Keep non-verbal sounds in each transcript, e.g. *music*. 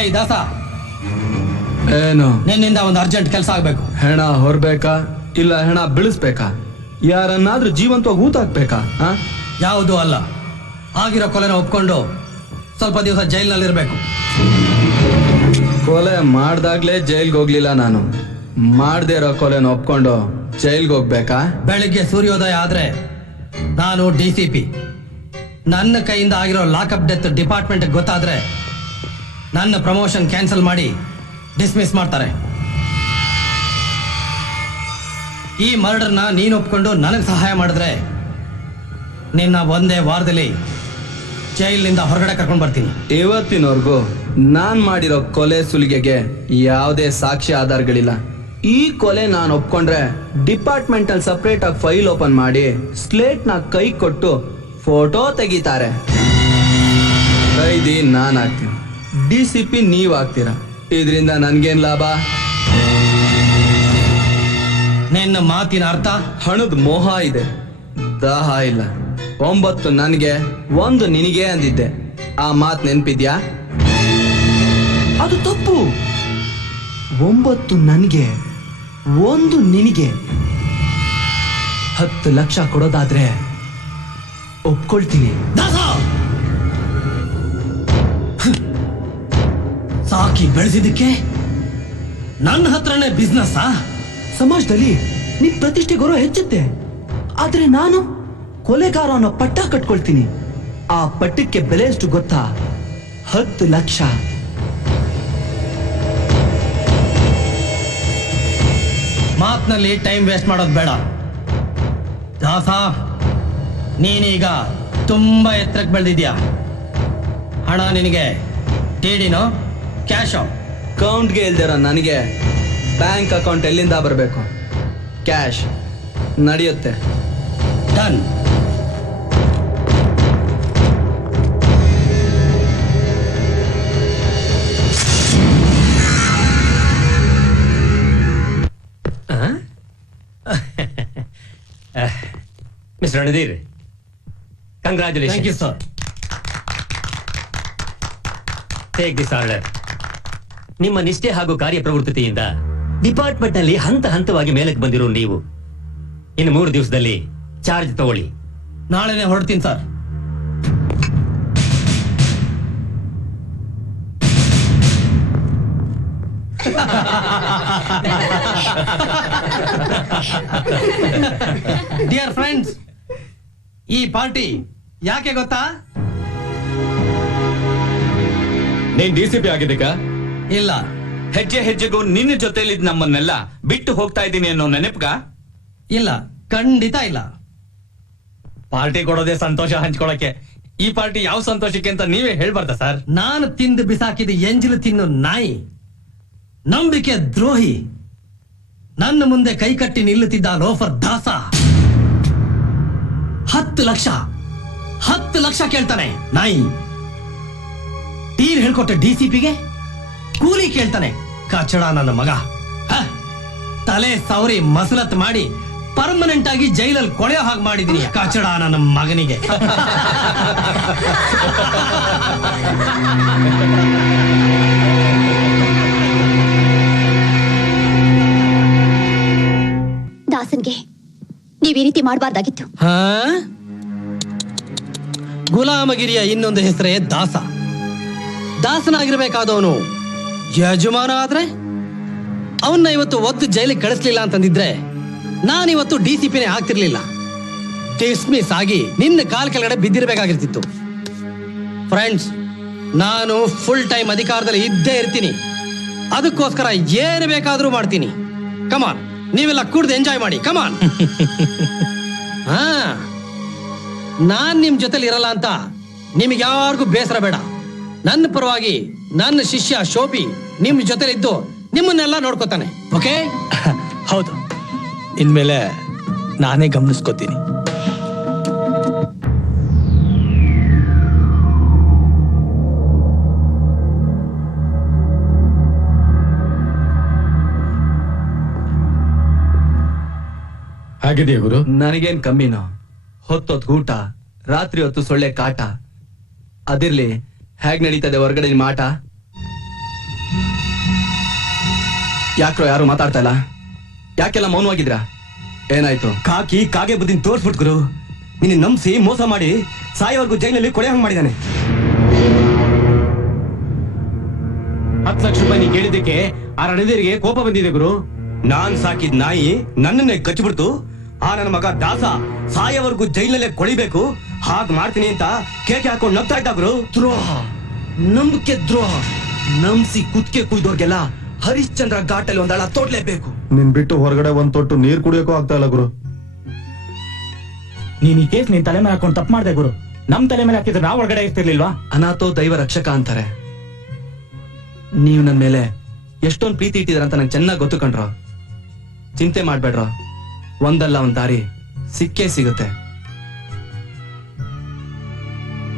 ಏಯ್ ದಾಸ. ಏನು? ನಿನ್ನಿಂದ ಒಂದು ಅರ್ಜೆಂಟ್ ಕೆಲಸ ಆಗ್ಬೇಕು. ಹೆಣ ಹೊರಬೇಕಾ? ಇಲ್ಲ ಹೆಣ ಬೆಳೆಸ್ಬೇಕಾ? ಯಾರನ್ನಾದ್ರೂ ಜೀವಂತವಾಗಿ ಊತ ಹಾಕ್ಬೇಕಾ? ಆ? ಯಾವುದೂ ಅಲ್ಲ. ಆಗಿರೋ ಕೊಲೆನ ಒಪ್ಕೊಂಡು ಸ್ವಲ್ಪ ದಿವಸ ಜೈಲ್ನಲ್ಲಿರ್ಬೇಕು. ಕೊಲೆ ಮಾಡ್ದಾಗ್ಲೇ ಜೈಲ್ಗೆ ಹೋಗ್ಲಿಲ್ಲ ನಾನು. ಮಾಡ್ದೇ ಇರೋ ಕೊಲೆನ ಒಪ್ಕೊಂಡು ಜೈಲ್ಗೆ ಹೋಗ್ಬೇಕಾ? ಬೆಳಿಗ್ಗೆ ಸೂರ್ಯೋದಯ ಆದ್ರೆ ನಾನು ಡಿ ಸಿ ಪಿ. ನನ್ನ ಕೈಯಿಂದ ಆಗಿರೋ ಲಾಕಪ್ ಡೆತ್ ಡಿಪಾರ್ಟ್ಮೆಂಟ್ ಗೊತ್ತಾದ್ರೆ ನನ್ನ ಪ್ರಮೋಷನ್ ಕ್ಯಾನ್ಸಲ್ ಮಾಡಿ ಡಿಸ್ಮಿಸ್ ಮಾಡ್ತಾರೆ. ಈ ಮರ್ಡರ್ನ ನೀನು ಒಪ್ಕೊಂಡು ನನಗೆ ಸಹಾಯ ಮಾಡಿದ್ರೆ ನಿನ್ನ ಒಂದೇ ವಾರದಲ್ಲಿ ಜೈಲಿನಿಂದ ಹೊರಗಡೆ ಕರ್ಕೊಂಡು ಬರ್ತೀನಿ. ಇವತ್ತಿನವರೆಗೂ ನಾನು ಮಾಡಿರೋ ಕೊಲೆ ಸುಲಿಗೆಗೆ ಯಾವುದೇ ಸಾಕ್ಷಿ ಆಧಾರಗಳಿಲ್ಲ. ಈ ಕೊಲೆ ನಾನು ಒಪ್ಕೊಂಡ್ರೆ ಡಿಪಾರ್ಟ್ಮೆಂಟ್ ಅಲ್ಲಿ ಸಪರೇಟ್ ಆಗಿ ಫೈಲ್ ಓಪನ್ ಮಾಡಿ ಸ್ಲೇಟ್ನ ಕೈ ಕೊಟ್ಟು ಫೋಟೋ ತೆಗಿತಾರೆ. ಕೈದಿ ನಾನು ಆಗ್ತೀನಿ ಡಿ ಸಿ ಪಿ ನೀವ್ ಆಗ್ತೀರಾ ಇದರಿಂದ ನನ್ಗೇನ್ ಲಾಭ? ನಿನ್ನ ಮಾತಿನ ಅರ್ಥ? ಹಣದ ಮೋಹ ಇದೆ. ದಾಹ ಇಲ್ಲ. ಒಂಬತ್ತು ನನಗೆ ಒಂದು ನಿನಗೆ ಅಂದಿದ್ದೆ. ಆ ಮಾತ್ ನೆನ್ಪಿದ್ಯಾ? ಅದು ತಪ್ಪು. ಒಂಬತ್ತು ನನಗೆ ಒಂದು ನಿನಗೆ. ಹತ್ತು ಲಕ್ಷ ಕೊಡೋದಾದ್ರೆ ಒಪ್ಕೊಳ್ತೀನಿ. ಸಾಕಿ ಬೆಳೆಸಿದಕ್ಕೆ ನನ್ನ ಹತ್ರನೇ ಬಿಸ್ನೆಸ್ ಸಮಾಜದಲ್ಲಿ ನಿನ್ ಪ್ರತಿಷ್ಠೆ ಗೌರವ ಹೆಚ್ಚುತ್ತೆ. ಆದ್ರೆ ನಾನು ಕೊಲೆಗಾರ ಅನ್ನೋ ಪಟ್ಟ ಕಟ್ಕೊಳ್ತೀನಿ. ಆ ಪಟ್ಟಕ್ಕೆ ಬೆಲೆ ಎಷ್ಟು ಗೊತ್ತಾ? ಹತ್ತು ಲಕ್ಷ. ಮಾತ್ನಲ್ಲಿ ಟೈಮ್ ವೇಸ್ಟ್ ಮಾಡೋದು ಬೇಡ. ದಾಸ ನೀನೀಗ ತುಂಬಾ ಎತ್ತರಕ್ಕೆ ಬೆಳೆದಿದ್ಯಾ ಹಣ ನಿನಗೆ ಟಿಡಿನೋ ಕ್ಯಾಶೋ ಕೌಂಟ್ಗೆ ಇಲ್ದಿರೋ ನನಗೆ ಬ್ಯಾಂಕ್ ಅಕೌಂಟ್ ಎಲ್ಲಿಂದ ಬರಬೇಕು ಕ್ಯಾಶ್ ನಡೆಯುತ್ತೆ done mister Randhir thank you congratulation sir take this order ನಿಮ್ಮ ನಿಷ್ಠೆ ಹಾಗೂ ಕಾರ್ಯಪ್ರವೃತ್ತಿಯಿಂದ ಡಿಪಾರ್ಟ್ಮೆಂಟ್ನಲ್ಲಿ ಹಂತ ಹಂತವಾಗಿ ಮೇಲಕ್ಕೆ ಬಂದಿರೋ ನೀವು. ಇನ್ನು ಮೂರು ದಿವಸದಲ್ಲಿ ಚಾರ್ಜ್ ತಗೊಳ್ಳಿ. ನಾಳೆನೆ ಹೊರಡ್ತೀನಿ ಸರ್. *laughs* ಡಿಯರ್ ಫ್ರೆಂಡ್ಸ್ ಈ ಪಾರ್ಟಿ ಯಾಕೆ ಗೊತ್ತಾ? ನೀನ್ ಡಿಸಿಪಿ ಸಿ ಪಿ ಆಗಿದ್ದಕ್ಕ ಇಲ್ಲ. ಹೆಜ್ಜೆ ಹೆಜ್ಜೆಗೂ ನಿನ್ನ ಜೊತೆಲಿ ನಮ್ಮನ್ನೆಲ್ಲ ಬಿಟ್ಟು ಹೋಗ್ತಾ ಇದ್ದೀನಿ ಅನ್ನೋ ನೆನಪುಗ? ಇಲ್ಲ. ಖಂಡಿತ ಇಲ್ಲ. ಪಾರ್ಟಿ ಕೊಡೋದೇ ಸಂತೋಷ ಹಂಚ್ಕೊಳಕ್ಕೆ. ಈ ಪಾರ್ಟಿ ಯಾವ ಸಂತೋಷಕ್ಕೆ ಅಂತ ನೀವೇ ಹೇಳ್ಬಾರ್ದ ಸರ್? ನಾನು ತಿಂದು ಬಿಸಾಕಿದ ಎಂಜಲು ತಿನ್ನು ನಾಯಿ. ನಂಬಿಕೆ ದ್ರೋಹಿ. ನನ್ನ ಮುಂದೆ ಕೈಕಟ್ಟಿ ನಿಲ್ಲುತ್ತಿದ್ದ ಲೋಫರ್ ದಾಸ. ಹತ್ತು ಲಕ್ಷ. ಹತ್ತು ಲಕ್ಷ ಕೇಳ್ತಾನೆ ನಾಯಿ. ಟೀರ್ ಹೇಳ್ಕೊಟ್ಟೆ ಡಿ ಸಿ ಪಿಗೆ? ಕೂಲಿ ಕೇಳ್ತಾನೆ. ಕಚಡ ನನ್ನ ಮಗ. ಹ? ತಲೆ ಸವರಿ ಮಸಲತ್ ಮಾಡಿ ಪರ್ಮನೆಂಟ್ ಆಗಿ ಜೈಲಲ್ಲಿ ಕೊಳೆಯೋ ಹಾಗೆ ಮಾಡಿದೀನಿ ಕಚಡ ನನ್ನ ಮಗನಿಗೆ. ದಾಸನ್ಗೆ ನೀವ್ ಈ ರೀತಿ ಮಾಡಬಾರ್ದಾಗಿತ್ತು. ಹಾ? ಗುಲಾಮಗಿರಿಯ ಇನ್ನೊಂದು ಹೆಸರೇ ದಾಸ. ದಾಸನಾಗಿರ್ಬೇಕಾದವನು ಯಜಮಾನ ಆದ್ರೆ ಅವನ್ನ ಇವತ್ತು ಒತ್ತು ಜೈಲಿಗೆ ಕಳಿಸ್ಲಿಲ್ಲ ಅಂತಂದಿದ್ರೆ ನಾನಿವತ್ತು ಡಿ ಸಿ ಪಿನೇ ಆಗ್ತಿರ್ಲಿಲ್ಲ. ಡಿಸ್ಮಿಸ್ ಆಗಿ ನಿನ್ನ ಕಾಲ್ ಕೆಳಗಡೆ ಬಿದ್ದಿರ್ಬೇಕಾಗಿರ್ತಿತ್ತು. ಫ್ರೆಂಡ್ಸ್ ನಾನು ಫುಲ್ ಟೈಮ್ ಅಧಿಕಾರದಲ್ಲಿ ಇದ್ದೇ ಇರ್ತೀನಿ. ಅದಕ್ಕೋಸ್ಕರ ಏನು ಬೇಕಾದರೂ ಮಾಡ್ತೀನಿ. ಕಮಾನ್ ನೀವೆಲ್ಲ ಕುಡ್ದು ಎಂಜಾಯ್ ಮಾಡಿ. ಕಮಾನ್ *laughs* ಹಾ. ನಾನ್ ನಿಮ್ ಜೊತೆಲಿ ಇರಲ್ಲ ಅಂತ ನಿಮ್ಗೆ ಯಾರಿಗೂ ಬೇಸರ ಬೇಡ. ನನ್ನ ಪರವಾಗಿ ನನ್ನ ಶಿಷ್ಯ ಶೋಭಿ ನಿಮ್ ಇದ್ದು ನಿಮ್ಮನ್ನೆಲ್ಲ ನೋಡ್ಕೋತಾನೆ ಓಕೆ? *laughs* ಹೌದು. ಇನ್ಮೇಲೆ ನಾನೇ ಗಮನಿಸ್ಕೋತೀನಿ. ಆಗಿದೆಯಾ ಗುರು? ನನಗೇನ್ ಕಮ್ಮಿನೋ? ಹೊತ್ತೊತ್ ಊಟ ರಾತ್ರಿ ಹೊತ್ತು ಸೊಳ್ಳೆ ಕಾಟ. ಅದಿರ್ಲಿ ಹೇಗ್ ನಡೀತದೆ ಹೊರಗಡೆ ನಿಮ್ ಯಾಕ್ರೋ ಯಾರು ಮಾತಾಡ್ತಾ ಇಲ್ಲ. ಯಾಕೆಲ್ಲ ಮೌನವಾಗಿದ್ರಾ ಏನಾಯ್ತು? ಕಾಕಿ ಕಾಗೆ ಬುದ್ದಿನ ತೋರ್ಸ್ಬಿಟ್ ಗುರು. ನಿನ್ನ ನಂಬಿಸಿ ಮೋಸ ಮಾಡಿ ಸಾಯೋವರೆಗೂ ಜೈಲಲ್ಲಿ ಕೊಳೆ ಹಂಗ್ ಮಾಡಿದಾನೆ. ಹತ್ತು ಲಕ್ಷ ರೂಪಾಯಿ ನೀ ಕೇಳಿದ್ದಕ್ಕೆ ಆ ರಣಧೀರಿಗೆ ಕೋಪ ಬಂದಿದೆ ಗುರು. ನಾನ್ ಸಾಕಿದ್ ನಾಯಿ ನನ್ನನ್ನೇ ಕಚ್ಚಿಬಿಡ್ತು. ಆ ನನ್ನ ಮಗ ದಾಸ ಸಾಯೋವರೆಗೂ ಜೈಲಲ್ಲೇ ಕೊಳಿಬೇಕು. ಹಾಗ್ ಮಾಡ್ತೀನಿ ಅಂತ ಕೇಕೆ ಹಾಕೊಂಡು ನಗ್ತಾ ಇದ್ದ ಗುರು. ದ್ರೋಹ. ನಂಬಿಕೆ ದ್ರೋಹ. ನಂಬಿಸಿ ಕುತ್ಕೆ ಕುಯ್ದೋರ್ಗೆಲ್ಲ ಹರಿಶ್ಚಂದ್ರ ಘಾಟಲ್ಲಿ ಒಂದಳ ತೋಡ್ಲೇಬೇಕು. ನಿನ್ ಬಿಟ್ಟು ಹೊರಗಡೆ ಒಂದ್ ತೊಟ್ಟು ನೀರ್ ಕುಡಿಯೋಕೂ ಆಗ್ತಾ ಇಲ್ಲ ಗುರು. ನೀನ್ ಈ ಕೇಸ್ ನಿನ್ ತಲೆ ಮೇಲೆ ಹಾಕೊಂಡು ತಪ್ಪು ಮಾಡ್ದೆ ಗುರು. ನಮ್ ತಲೆ ಮೇಲೆ ಹಾಕಿದ್ರೆ ನಾವ್ ಒಳಗಡೆ ಇರ್ತಿರ್ಲಿಲ್ವಾ? ಅನಾಥೋ ದೈವ ರಕ್ಷಕ ಅಂತಾರೆ. ನೀವು ನನ್ ಮೇಲೆ ಎಷ್ಟೊಂದ್ ಪ್ರೀತಿ ಇಟ್ಟಿದ್ರ ಅಂತ ನಂಗೆ ಚೆನ್ನಾಗಿ ಗೊತ್ತು ಕಣ್ರೋ. ಚಿಂತೆ ಮಾಡ್ಬೇಡ್ರ. ಒಂದಲ್ಲ ಒಂದ್ ದಾರಿ ಸಿಕ್ಕೇ ಸಿಗುತ್ತೆ.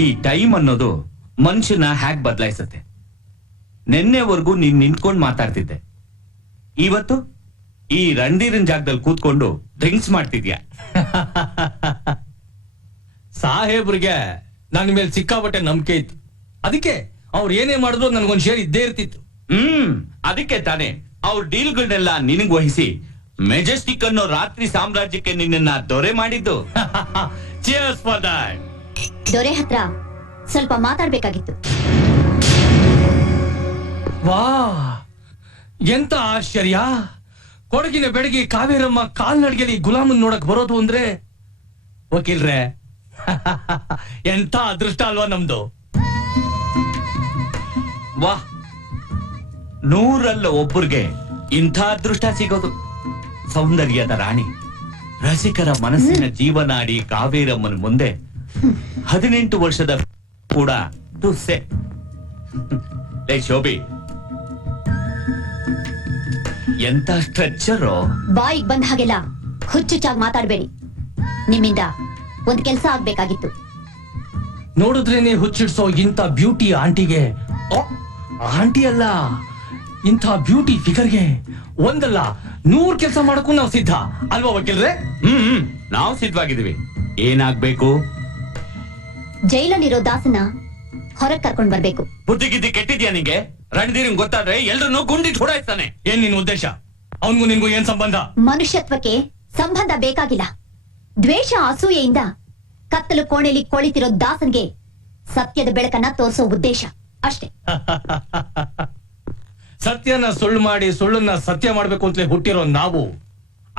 ಈ ಟೈಮ್ ಅನ್ನೋದು ಮನುಷ್ಯನ ಹ್ಯಾಕ್ ಬದಲಾಯಿಸುತ್ತೆ. ನಿನ್ನೆವರೆಗೂ ನೀನ್ ನಿಂತ್ಕೊಂಡ್ ಮಾತಾಡ್ತಿದ್ದೆ. ಇವತ್ತು ಈ ರಣಧೀರನ್ ಜಾಗದಲ್ಲಿ ಕೂತ್ಕೊಂಡು ಡ್ರಿಂಕ್ಸ್ ಮಾಡ್ತಿದ್ಯಾ? *laughs* ಸಾಹೇಬ್ರಿಗೆ ನನ್ನ ಮೇಲೆ ಸಿಕ್ಕಾಪಟ್ಟೆ ನಂಬಿಕೆ ಇತ್ತು. ಅದಕ್ಕೆ ಅವ್ರು ಏನೇ ಮಾಡಿದ್ರು ನನ್ಗೊಂದ್ ಶೇರ್ ಇದ್ದೇ ಇರ್ತಿತ್ತು. ಹ್ಮ್ ಅದಕ್ಕೆ ತಾನೇ ಅವ್ರ ಡೀಲ್ಗಳನ್ನೆಲ್ಲ ನಿನಗ್ ವಹಿಸಿ ಮೆಜೆಸ್ಟಿಕ್ ಅನ್ನೋ ರಾತ್ರಿ ಸಾಮ್ರಾಜ್ಯಕ್ಕೆ ನಿನ್ನನ್ನ ದೊರೆ ಮಾಡಿದ್ದು. *laughs* ದೊರೆ ಹತ್ರ ಸ್ವಲ್ಪ ಮಾತಾಡ್ಬೇಕಾಗಿತ್ತು. ವಾ, ಎಂತ ಆಶ್ಚರ್ಯ? ಕೊಡಗಿನ ಬೆಡಗಿ ಕಾವೇರಮ್ಮ ಕಾಲ್ನಡಿಗೆಲಿ ಗುಲಾಮನ್ ನೋಡಕ್ ಬರೋದು ಅಂದ್ರೆ, ವಕೀಲ್ರೆ, *laughs* ಎಂತ ಅದೃಷ್ಟ ಅಲ್ವಾ ನಮ್ದು? ವಾ, ನೂರಲ್ಲ ಒಬ್ಬರಿಗೆ ಇಂಥ ಅದೃಷ್ಟ ಸಿಗೋದು. ಸೌಂದರ್ಯದ ರಾಣಿ, ರಸಿಕರ ಮನಸ್ಸಿನ ಜೀವನಾಡಿ ಕಾವೇರಮ್ಮನ ಮುಂದೆ ಹದಿನೆಂಟು ವರ್ಷದ ಕೂಡ *laughs* ಶೋಭಿ ಎಂತ ಸ್ಟ್ರೆಚ್ಚರು ಬಾಯಿ ಬಂದ ಹಾಗೆಲ್ಲ ಹುಚ್ಚುಚ್ಚಾಗಿ ಮಾತಾಡ್ಬೇಡಿ. ನಿಮ್ಮಿಂದ ಒಂದ್ ಕೆಲಸ ಆಗ್ಬೇಕಾಗಿತ್ತು. ನೋಡಿದ್ರೇನೆ ಹುಚ್ಚಿಡ್ಸೋ ಇಂಥ ಬ್ಯೂಟಿ ಆಂಟಿಗೆ. ಓ, ಆಂಟಿ ಅಲ್ಲ ಇಂಥ ಬ್ಯೂಟಿ ಫಿಗರ್ಗೆ. ಒಂದಲ್ಲ ನೂರ್ ಕೆಲಸ ಮಾಡಕ್ಕೂ ನಾವು ಸಿದ್ಧ. ಅಲ್ವಾ ವಕೀಲ್ರೆ? ಹ್ಮ್ ಹ್ಮ್ ನಾವು ಸಿದ್ಧವಾಗಿದ್ದೀವಿ. ಏನಾಗ್ಬೇಕು? ಜೈಲಲ್ಲಿರೋ ದಾಸನ ಹೊರಗ್ ಕರ್ಕೊಂಡ್ ಬರ್ಬೇಕು. ಬುದ್ಧಿ ಗಿದ್ದಿ ಕೆಟ್ಟಿದ್ಯಾ ನಿಂಗೆ? ರಣಧೀರಂಗ್ ಗೊತ್ತಾದ್ರೆ ಎಲ್ರನ್ನೂ ಗುಂಡಿ ಹೊಡಾಯ್ತಾನೆ ಏನ್ ನಿನ್ ಉದ್ದೇಶ? ಅವನ್ಗೂ ನಿನ್ಗೂ ಏನ್ ಸಂಬಂಧ? ಮನುಷ್ಯತ್ವಕ್ಕೆ ಸಂಬಂಧ ಬೇಕಾಗಿಲ್ಲ. ದ್ವೇಷ ಅಸೂಯೆಯಿಂದ ಕತ್ತಲು ಕೋಣೆಯಲ್ಲಿ ಕೊಳಿತಿರೋ ದಾಸನ್ಗೆ ಸತ್ಯದ ಬೆಳಕನ್ನ ತೋರಿಸೋ ಉದ್ದೇಶ. ಅಷ್ಟೇ. *laughs* ಸತ್ಯನ ಸುಳ್ಳು ಮಾಡಿ ಸುಳ್ಳನ್ನ ಸತ್ಯ ಮಾಡ್ಬೇಕು ಅಂತಲೇ ಹುಟ್ಟಿರೋ ನಾವು.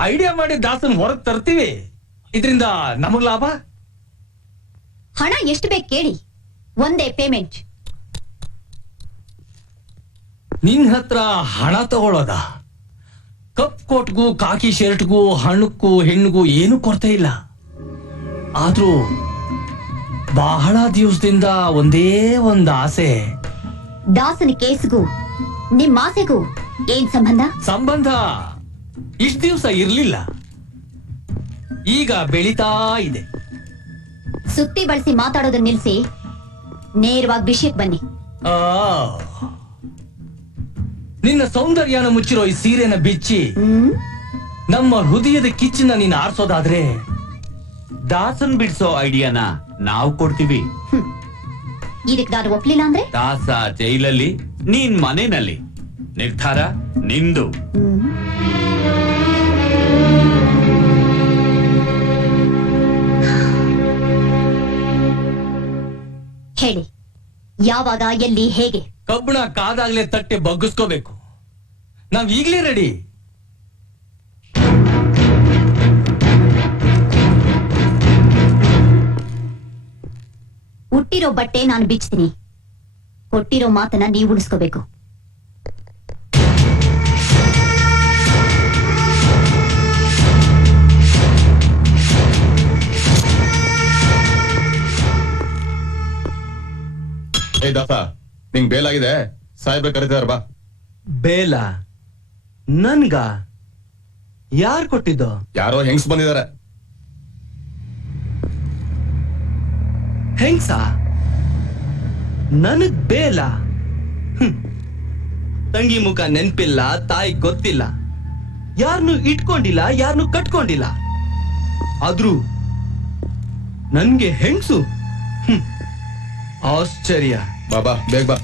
ಐಡಿಯಾ ಮಾಡಿ ದಾಸನ್ ಹೊರಗ್ ತರ್ತೀವಿ. ಇದರಿಂದ ನಮಗ್ ಲಾಭ? ಹಣ ಎಷ್ಟು ಬೇಕು ಕೇಳಿ. ಒಂದೇ ಪೇಮೆಂಟ್ ನಿನ್ ಹತ್ರ ಹಣ ತಗೊಳ್ಳೋದ ಕಪ್ ಕೋಟ್ಗೂ ಕಾಕಿ ಶರ್ಟ್ಗೂ ಹಣ್ಣಕ್ಕೂ ಹೆಣ್ಣಿಗೂ ಏನು ಕೊರತೆ ಇಲ್ಲ. ಆದ್ರೂ ಬಹಳ ದಿವಸದಿಂದ ಒಂದೇ ಒಂದ್ ಆಸೆ. ದಾಸನ ಕೇಸ್ಗೂ ನಿಮ್ ಆಸೆಗೂ ಏನ್ ಸಂಬಂಧ? ಸಂಬಂಧ ಇಷ್ಟ ದಿವಸ ಇರ್ಲಿಲ್ಲ. ಈಗ ಬೆಳೀತಾ ಇದೆ. ಸುತ್ತಿ ಬಳಸಿ ಮಾತಾಡೋದನ್ನ ನಿಲ್ಸಿ ನೇರವಾಗಿ ವಿಷಯಕ್ಕೆ ಬನ್ನಿ. ಆ ನಿನ್ನ ಸೌಂದರ್ಯನ ಮುಚ್ಚಿರೋ ಈ ಸೀರೆನ ಬಿಚ್ಚಿ ನಮ್ಮ ಹೃದಯದ ಕಿಚ್ಚನ್ನ ನೀನ್ ಆರಿಸೋದಾದ್ರೆ ದಾಸನ್ ಬಿಡ್ಸೋ ಐಡಿಯಾನ ನಾವು ಕೊಡ್ತೀವಿ. ಇದಕ್ ನಾನು ಒಪ್ಲಿಲ್ಲ ಅಂದ್ರೆ? ದಾಸ ಜೈಲಲ್ಲಿ ನೀನ್ ಮನೆಯಲ್ಲಿ. ನಿರ್ಧಾರ ನಿಂದು. ಹೇಳಿ ಯಾವಾಗ ಎಲ್ಲಿ ಹೇಗೆ? ಕಬ್ಬಣ ಕಾದಾಗ್ಲೇ ತಟ್ಟೆ ಬಗ್ಗಿಸ್ಕೋಬೇಕು ನಾವ್ ಈಗ್ಲೇ ರೆಡಿ ಹುಟ್ಟಿರೋ ಬಟ್ಟೆ ನಾನು ಬಿಚ್ತೀನಿ ಕೊಟ್ಟಿರೋ ಮಾತನ್ನ ನೀವು ಉಳಿಸ್ಕೋಬೇಕು ಏ ದಾಸ ನಿಂಗ್ ಬೇಲಾಗಿದೆ? ಸಾಹೇಬ್ರೆ ಕರೀತಾರ ಬಾ. ಬೇಲ? ನನ್ಗ? ಯಾರ್ ಕೊಟ್ಟಿದ್ದು? ಯಾರೋ ಹೆಂಗ್ಸ್ ಬಂದಿದಾರೆ ಹೆಂಗ್ಸ? ನನಗ್ ಬೇಲ. ತಂಗಿ ಮುಖ ನೆನ್ಪಿಲ್ಲ ತಾಯಿ ಗೊತ್ತಿಲ್ಲ. ಯಾರನ್ನು ಇಟ್ಕೊಂಡಿಲ್ಲ ಯಾರನ್ನು ಕಟ್ಕೊಂಡಿಲ್ಲ. ಆದ್ರೂ ನನ್ಗೆ ಹೆಂಗ್ಸು. ಆಶ್ಚರ್ಯ. ಬಾ ಬಾ ಬೇಗ ಬಾ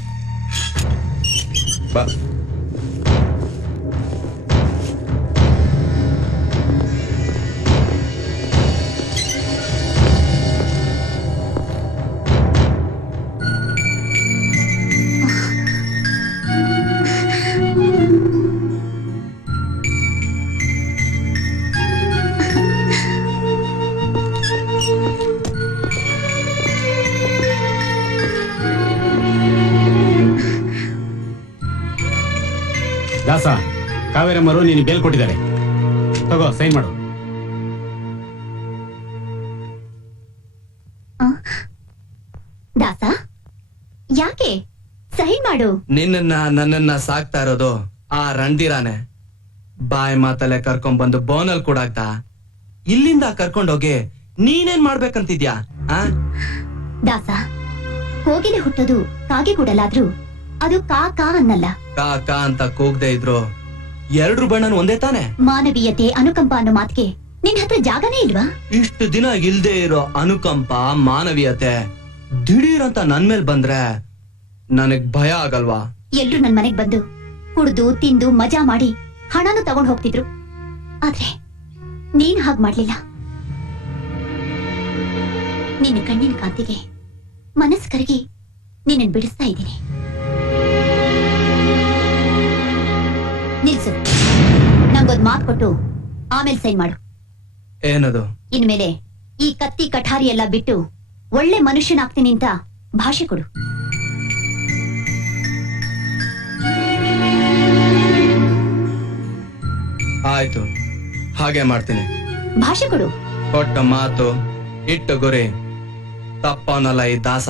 ಮೇಡಮ್ ಅವರು ನೀನು ಬೇಲ್ ಕೊಟ್ಟಿದ್ದಾರೆ. ತಗೋ ಸೈನ್ ಮಾಡು. ದಾಸ? ಯಾಕೆ? ಸಹಿ ಮಾಡು. ನಿನ್ನನ್ನ ನನ್ನನ್ನ ಸಾಕ್ತಾ ಇರೋದು ಆ ರಣದಿರಾನೆ ಬಾಯ್ ಮಾತಲ್ಲೇ ಕರ್ಕೊಂಡ್ ಬಂದು ಬೋನಲ್ ಕೂಡಾಕ್ತ? ಇಲ್ಲಿಂದ ಕರ್ಕೊಂಡೋಗಿ ನೀನೇನ್ ಮಾಡ್ಬೇಕಂತಿದ್ಯಾ? ಆ? ದಾಸ ಕೋಗಿಲೆ ಹುಟ್ಟೋದು ಕಾಗೆ ಕೂಡಲಾದ್ರೂ ಅದು ಕಾ ಕಾ ಅನ್ನಲ್ಲ. ಕಾ ಕಾ ಅಂತ ಕೂಗ್ದೆ ಇದ್ರು. ಎಲ್ರು ಬಣ್ಣನ ಒಂದೇ ತಾನೆ? ಮಾನವೀಯತೆ ಅನುಕಂಪ ಅನ್ನೋ ಮಾತಿಗೆ ನಿನ್ ಹತ್ರ ಜಾಗನೇ ಇಲ್ವಾ? ಇಷ್ಟು ದಿನ ಇಲ್ದೆ ಇರೋ ಅನುಕಂಪ ಮಾನವೀಯತೆ ದಿಢೀರ್ ಅಂತ ನನ್ ಮೇಲ್ ಬಂದ್ರೆ ನನಗ್ ಭಯ ಆಗಲ್ವಾ? ಎಲ್ರು ನನ್ ಮನೆಗ್ ಬಂದು ಕುಡ್ದು ತಿಂದು ಮಜಾ ಮಾಡಿ ಹಣನು ತಗೊಂಡ್ ಹೋಗ್ತಿದ್ರು. ಆದ್ರೆ ನೀನ್ ಹಾಗ್ ಮಾಡ್ಲಿಲ್ಲ. ನಿನ್ನ ಕಣ್ಣಿನ ಕಾಂತಿಗೆ ಮನಸ್ ಕರಗಿ ನಿನ್ನ ಬಿಡಿಸ್ತಾ ಇದ್ದೀನಿ. ನಿಲ್ಸು. ನಂಗೊಂದ್ ಮಾತು ಕೊಟ್ಟು ಆಮೇಲೆ ಸೈನ್ ಮಾಡು. ಏನದು? ಇನ್ಮೇಲೆ ಈ ಕತ್ತಿ ಕಠಾರಿ ಎಲ್ಲ ಬಿಟ್ಟು ಒಳ್ಳೆ ಮನುಷ್ಯನಾಗ್ತೀನಿ ಅಂತ ಭಾಷೆ ಕೊಡು. ಆಯ್ತು. ಹಾಗೆ ಮಾಡ್ತೀನಿ. ಭಾಷೆ ಕೊಡು. ಕೊಟ್ಟ ಮಾತು ಇಟ್ಟು ಗುರಿ. ತಪ್ಪನಲ್ಲ ಈ ದಾಸ.